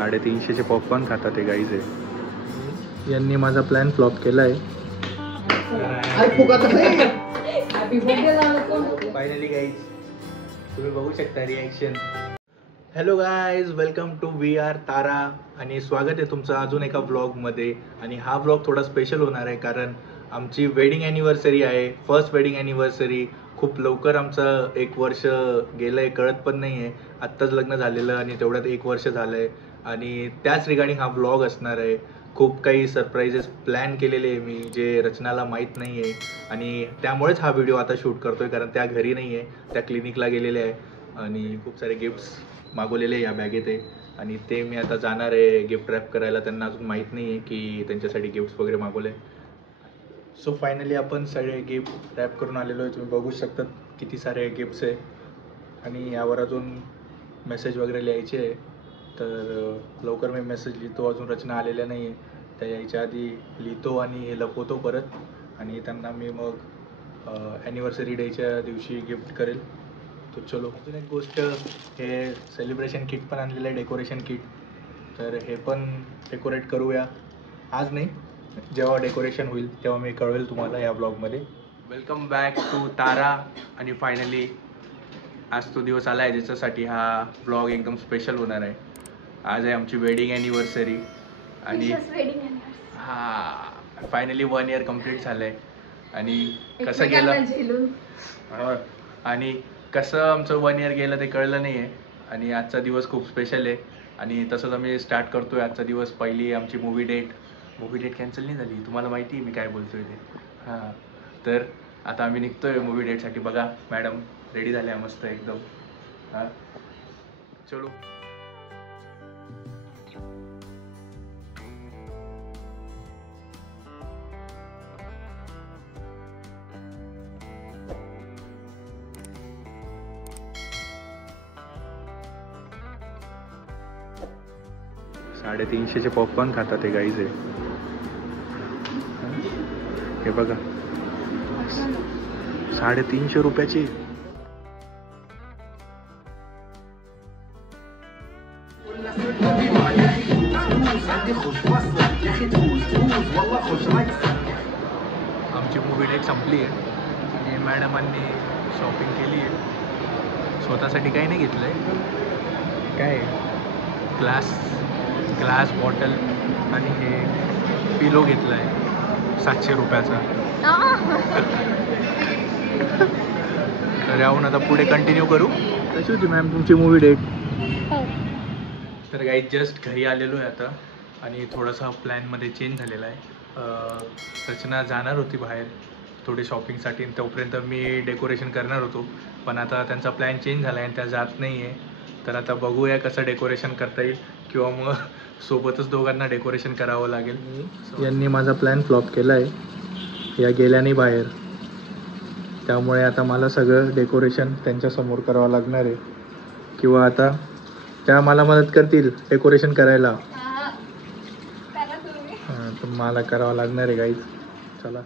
350चे popcorn खातात हे guys आहे. यांनी माझा प्लॅन फ्लॉप केला आहे. फायनली गाईज तुम्ही बघू शकता reaction. Hello guys, welcome to we are Tara आणि स्वागत आहे तुमचं अजून एका व्लॉगमध्ये. आणि हा व्लॉग थोडा स्पेशल होणार आहे कारण आमची वेडिंग ॲनिव्हर्सरी आहे. First wedding anniversary. खूप लवकर आमचं 1 वर्ष गेलं आहे, कळत पण नाही आहे. आत्ताच लग्न झालेलं आणि तेवढ्यात 1 वर्ष झालं आहे. आणि त्याच रिगार्डिंग हा व्लॉग असणार आहे. खूप काही सरप्राईजेस प्लॅन केलेले आहे मी, जे रचनाला माहीत नाही आहे. आणि त्यामुळेच हा व्हिडिओ आता शूट करतो आहे कारण त्या घरी नाही आहे, त्या क्लिनिकला गेलेल्या आहे. आणि खूप सारे गिफ्ट्स मागवलेले या बॅगेत आहे आणि ते मी आता जाणार आहे गिफ्ट रॅप करायला. त्यांना अजून माहीत नाही आहे की त्यांच्यासाठी गिफ्ट्स वगैरे मागवले. सो फायनली आपण सगळे गिफ्ट रॅप करून आलेलो आहे. तुम्ही बघू शकता किती सारे गिफ्ट्स आहे. आणि यावर अजून मेसेज वगैरे लिहायचे आहे, तर लवकर मी मेसेज लिहितो. अजून रचना आलेल्या नाही आहे, त्या यायच्या आधी लिहितो आणि हे लपवतो परत. आणि त्यांना मी मग ॲनिव्हर्सरी डेच्या दिवशी गिफ्ट करेल. तो चलो. अजून एक गोष्ट, हे सेलिब्रेशन किट पण आणलेलं आहे, डेकोरेशन किट. तर हे पण डेकोरेट करूया. आज नाही, जेव्हा डेकोरेशन होईल तेव्हा मी कळवेल तुम्हाला या ब्लॉगमध्ये. वेलकम बॅक टू तारा. आणि फायनली आज तो दिवस आला आहे ज्याच्यासाठी हा ब्लॉग एकदम स्पेशल होणार आहे. आज आहे आमची वेडिंग ॲनिव्हर्सरी आणि हा फायनली 1 इयर कंप्लीट झालं आहे. आणि कसं गेलं आणि कसं आमचं 1 इयर गेलं ते कळलं नाही आहे. आणि आजचा दिवस खूप स्पेशल आहे. आणि तसंच आम्ही स्टार्ट करतो आहे आजचा दिवस. पहिली आमची मूवी डेट कॅन्सल नाही झाली, तुम्हाला माहिती आहे मी काय बोलतो आहे ते. हां, तर आता आम्ही निघतो आहे मूवी डेटसाठी. बघा मॅडम रेडी झाल्या मस्त एकदम. हां चलो. $350चे पॉपकॉर्न खातात हे गाईज आहे. हे बघा 350 रुपयाची. आमची मूवी डेट संपली आहे आणि मॅडमांनी शॉपिंग केली आहे. स्वतःसाठी काही नाही घेतलं आहे. काय ग्लास बॉटल आणि हे पिलो घेतला आहे 700 रुपयाचा. तर याहून आता पुढे कंटिन्यू करू. कशी होती मॅम तुमची मूवी डेट? तर काही जस्ट घरी आलेलो आहे आता आणि थोडासा प्लॅनमध्ये चेंज झालेला आहे. रचना जाणार होती बाहेर थोडी शॉपिंगसाठी, तोपर्यंत मी डेकोरेशन करणार होतो. पण आता त्यांचा प्लॅन चेंज झाला आहे आणि त्या जात नाही आहे. तर आता बघूया कसं डेकोरेशन करता येईल किंवा मग सोबतच दोघांना डेकोरेशन करावं लागेल. यांनी माझा प्लॅन फ्लॉप केला आहे, या गेल्याने बाहेर. त्यामुळे आता मला सगळं डेकोरेशन त्यांच्यासमोर करावं लागणार आहे किंवा आता त्या मला मदत करतील डेकोरेशन करायला. तर मला करावं लागणार आहे गाईज. चला.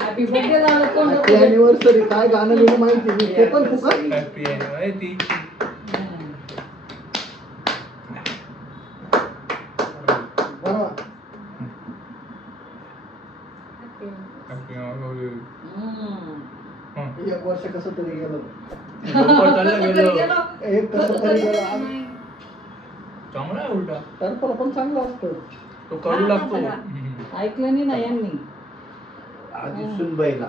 हॅपी बर्थडे झालं कोण ॲनिव्हर्सरी काय गाणं बिणं माहिती नाही ते पण फुकट. Happy anniversary. एक वर्ष कसं तरी गेलं, एक कसं तरी गेलं. चांगला आहे उलटा, तर पण चांगलं असतं. तो कडू लागतो. ऐकलं नाही ना यांनी आधी सुनबाईला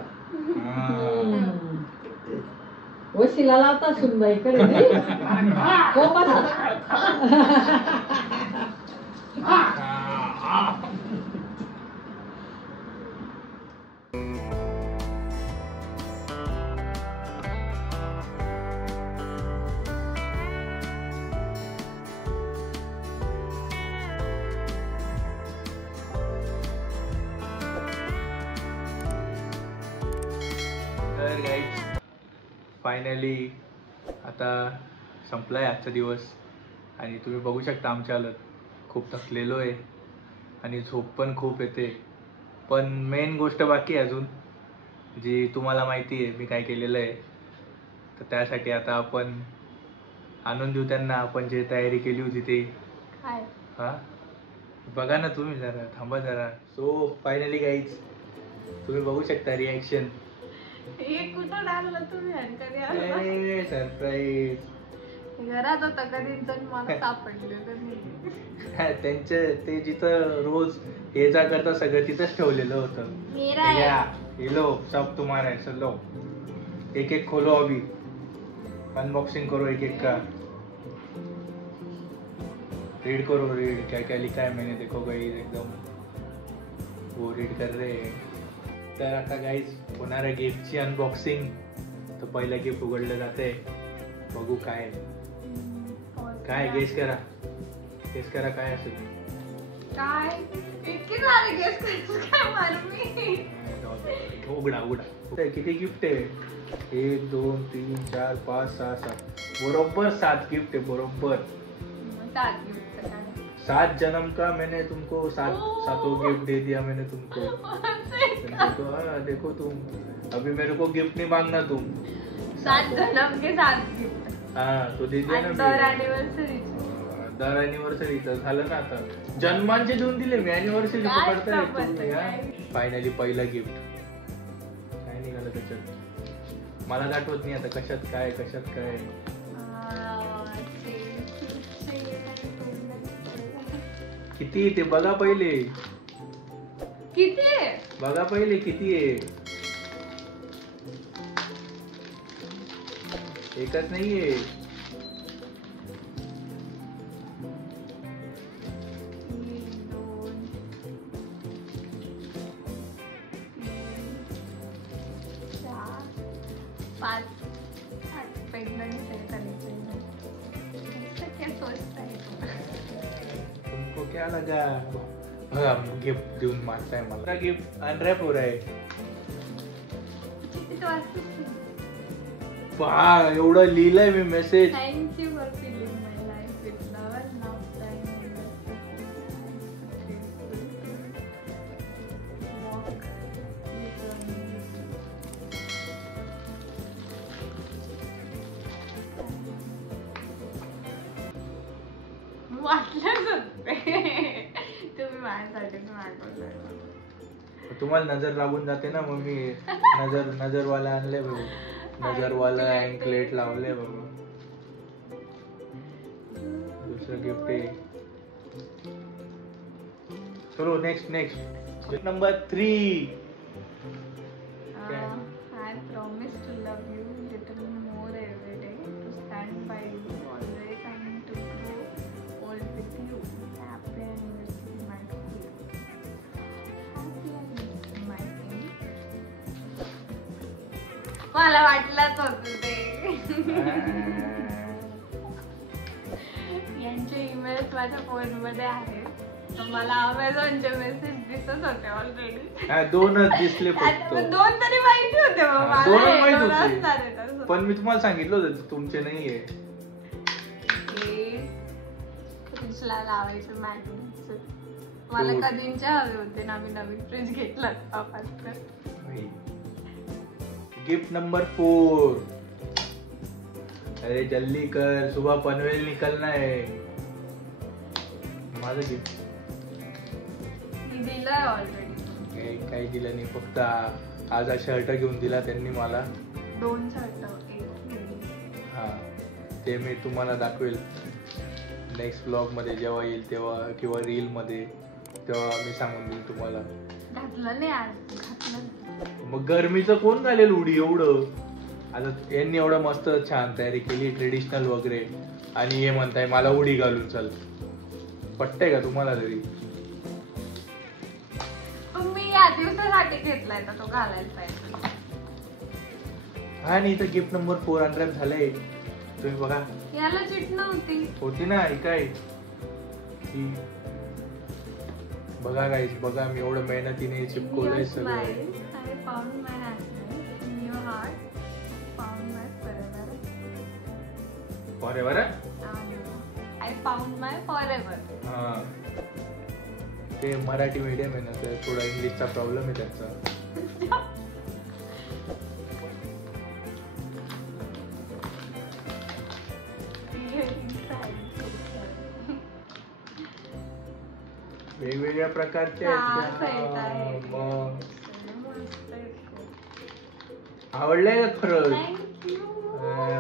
वशिला लावता सुनबाईकडे. हो बसा. फायनली आता संपलाय आजचा दिवस आणि तुम्ही बघू शकता आमच्या हालत. खूप थकलेलो आहे आणि झोप पण खूप येते. पण मेन गोष्ट बाकी आहे अजून, जी तुम्हाला माहिती आहे मी काय केलेलं आहे. तर त्यासाठी आता आपण आणून देऊ त्यांना आपण जे तयारी केली होती ते. काय हा बघा ना तुम्ही, जरा थांबा जरा. सो फायनली गाईज तुम्ही बघू शकता रिॲक्शन. हे कुठं आणलं तुम्ही आणि कधी आणलं? सरप्राईज. घरात होता कधी तर मला सापडलेलं नाही. त्यांचे ते जिथं रोज ये जा करता सगळं तिथंच ठेवलेलं होतं. मेरा है. ये लो सब तुम्हारा है, चलो एक एक खोलो अभी, अनबॉक्सिंग करो एक एक का. रीड करो, रीड क्या क्या लिखा है मैंने, देखो गाइस एकदम वो रीड कर रहे हैं. तर आता गाइस होणार आहे गिफ्टची अनबॉक्सिंग. तर पहिलं गिफ्ट उघडलं जाते, बघू काय काय. गेस करा काय असेल. काय इतके सारे गेस करायचं काय मारू मी? उघडा. किती गिफ्ट आहे? 1 2 3 4 5 6 7 बरोबर 7 गिफ्ट है. बरोबर 7 जन्म का मैंने तुमको सातों गिफ्ट दे दिया मैंने तुमको. देखो हाँ देखो तुम अभी मेरे को गिफ्ट नहीं मांगना तुम. 7 जन्म के 7 गिफ्ट. हाँ तो दे दिया ना. दर अॅनिव्हर्सरी झालं ना. आता जन्मांचे देऊन दिले मी, अॅनिव्हर्सरी काय पकडताय समजलं तुम्ही. काय? फायनली पहिलं गिफ्ट काय निघालं त्याच्यात मलाच आठवत नाही आता कशात काय. किती ते बघा पहिले. किती आहे? बघा पहिले किती आहे. एकच नाहीये. 5 प्रेग्नन्सी तुमको क्या लगा? बघा गिफ्ट देऊन मारताय मला. गिफ्ट अनरॅप हो रहा है. पहा एवढं लिहिलंय मी message. Thank you for filling my life with love and now वाटलंच होते तुम्ही माझ्यासाठी मागवलं. तुम्हाला नजर लागून जाते ना, मग मी नजरवाला आणले बघू. नजरवाला अँकलेट लावले बघू. दुसरं गिफ्ट आहे. चलो next gift number 3. I promise to love you little more every day, to stand by you always and to grow old with you. Happy anniversary, my king. Happy anniversary, my king. मला वाटलंच होतं ते. यांचे emails माझ्या phone मध्ये आहेत. मला अमेझॉनचे message दिसत होते ऑलरेडी. 2च दिसले फक्त. 2 तरी माहिती होते मला. 2च माहिती होते, पण मी तुम्हाला सांगितलं होतं तुमचे नाहीये. फ्रीजला लावायचे मॅग्नेट्स. मला कधींचे हवे होते ना, मी नवीन फ्रीज घेतला पापाचं. Gift number 4. अरे जल्दी कर, सुबह पनवेल निकलना है. माझं गिफ्ट मी दिलंय ऑलरेडी. काही दिलं नाही, फक्त आज शर्ट घेऊन दिला त्यांनी मला. 2 शर्ट. हा ते मी तुम्हाला दाखवेल नेक्स्ट ब्लॉग मध्ये जेव्हा येईल तेव्हा, किंवा रील मध्ये तेव्हा मी सांगून देईल तुम्हाला. घातलं नाही आज, घातलं. मग गरमीचं कोण घालेल उडी एवढं. आता यांनी एवढं मस्त छान तयारी केली ट्रेडिशनल वगैरे, आणि हे म्हणताय मला उडी घालून चल. पटतंय का तुम्हाला तरी? मी या दिवसासाठी घेतलाय तर तो घालायला पाहिजे. आणि इथं गिफ्ट नंबर 4 अनरॅप झालंय. तुम्ही बघा. याला चिट नव्हती. होती ना ही काय. बघा गाईस, बघा मी एवढं मेहनतीने चिपकवलंय सगळं. I found my happiness in your heart. Found my forever. Forever. I found my forever. हा, ते मराठी मीडियम आहे ना, तर थोडा इंग्लिशचा प्रॉब्लेम आहे त्यांचा. वेगवेगळ्या प्रकारचे आहेत त्या. मग आवडलंय का खरंच?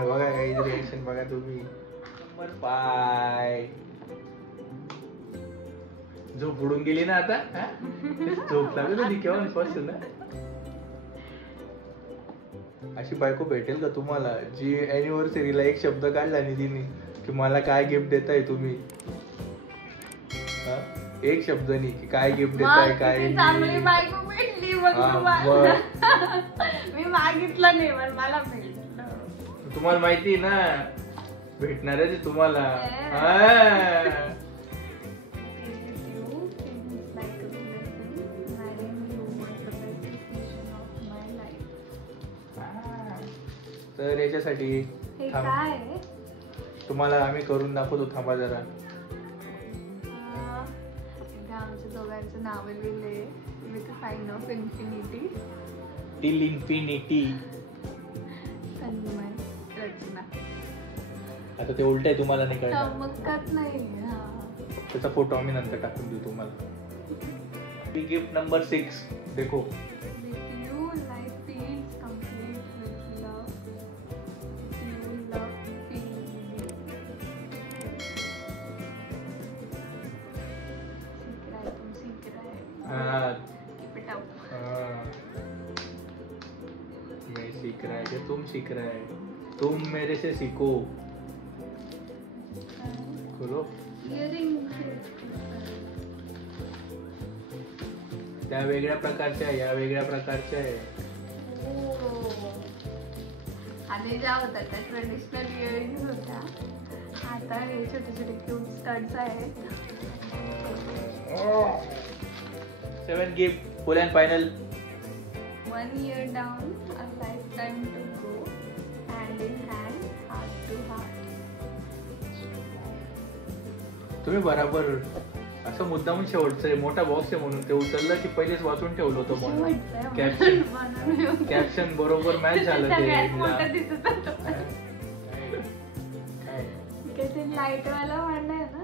बघा काही रिएक्शन बघा तुम्ही. नंबर 5. झोप उडून गेली ना आता. झोप लागत होती केव्हापासून ना. अशी बायको भेटेल का तुम्हाला जी अॅनिव्हर्सरीला एक शब्द काढला नाही तिने की मला काय गिफ्ट देताय तुम्ही. एक शब्द नाही की काय गिफ्ट देताय काय चांगली बायको भेटली मी मागितलं नाही पण मला भेटलं. तुम्हाला माहिती ना भेटणारच आहे तुम्हाला. तर याच्यासाठी हे काय तुम्हाला आम्ही करून दाखवतो. थांबा जरा. आमच्या दोघांचं नाव लिहिले with sign of infinity. Till infinity. Tanmay Rachana. आता ते उलट आहे तुम्हाला नाही कळणार. चमकत नाही. त्याचा फोटो आम्ही नंतर टाकून देऊ तुम्हाला. गिफ्ट नंबर 6 देखो. मैं सीख रहा है कि तुम सीख रहा है. तुम मेरे से सीखो. खोलो. त्या वेगळ्या प्रकारच्या या वेगळ्या प्रकारच्या आहे. आधी ज्या होत्या त्या ट्रेडिशनल इयरिंग्स होत्या. आता हे छोटे छोटे क्यूट स्टड्स आहेत. 7 gift full and final. 1 year down, a lifetime to go, hand in hand, heart to heart. तुम्ही बराबर असं मुद्दामून शेवटचं आहे. मोठा बॉक्स आहे म्हणून ते उचललं की पहिलेच वाचून ठेवलं होतं म्हणून. कॅप्शन बरोबर मॅच झालं ते. लाईट वाला भांडा आहे ना.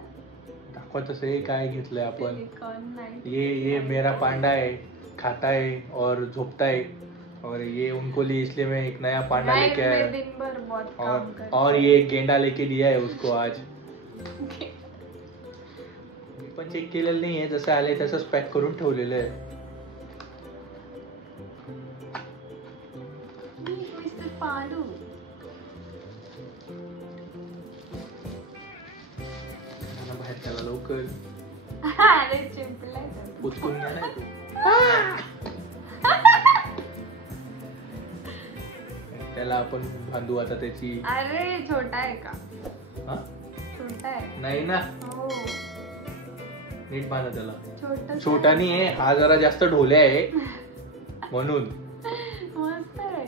दाखवा तसं. हे काय घेतलंय आपण. Silicon light. ये मेरा पांडा है, खाता है और झोपता है. और ये उनको लिए इसलिए मैं एक नया पांडा लेके आया. दिन भर बहुत काम करता और ये गेंडा लेके दिया है उसको आज. मी पण चेक केलेलं नाहीये. जसं आलंय तसंच पॅक करून ठेवलेलं आहे. मिस्टर पालू. बाहेर त्याला लवकर. अरे चिंपलाय. उचकून घ्या ना तू. त्याला आपण बांधू आता त्याची. अरे छोटा आहे का. हा छोटा आहे. नाही ना. हो नीट बांधा त्याला. छोटा नाही आहे हा. जरा जास्त ढोले आहे म्हणून. मस्त आहे.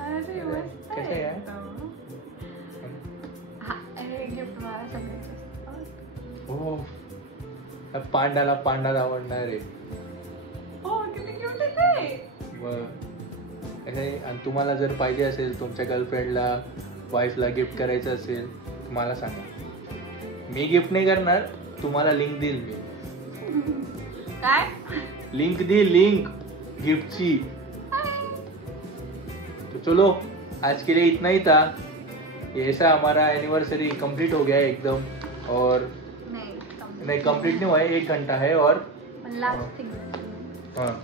अरे मस्त कसं आहे. आहे? हे गिफ्ट मला सगळ्यात. हो पांडाला पांडाच आवडणार आहे. हो किती क्यूट आहे. आणि तुम्हाला जर पाहिजे असेल तुमच्या गर्लफ्रेंडला वाईफला गिफ्ट करायचं असेल तुम्हाला सांगा. मी गिफ्ट नाही करणार. तुम्हाला लिंक देईल मी. काय लिंक दी लिंक गिफ्टची. तो चलो आज के लिए इतना ही था. ऐसा हमारा एनिवर्सरी कंप्लीट हो गया है एकदम. और नहीं कंप्लीट नहीं हुआ है. 1 घंटा है और लास्ट थिंग. हाँ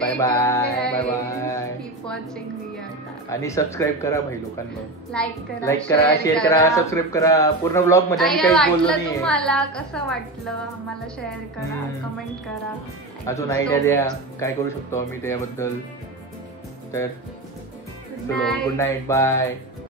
बाय बाय. कीप वॉचिंग आणि सबस्क्राईब करा भाई लोकांना. लाईक करा शेअर करा सबस्क्राईब करा. पूर्ण ब्लॉग मध्ये आम्ही काहीच बोललो नाहीये. तुम्हाला कसं वाटलं आम्हाला शेअर करा. कमेंट करा. अजून आयडिया द्या काय करू शकतो आम्ही त्याबद्दल. तर चलो गुड नाईट बाय.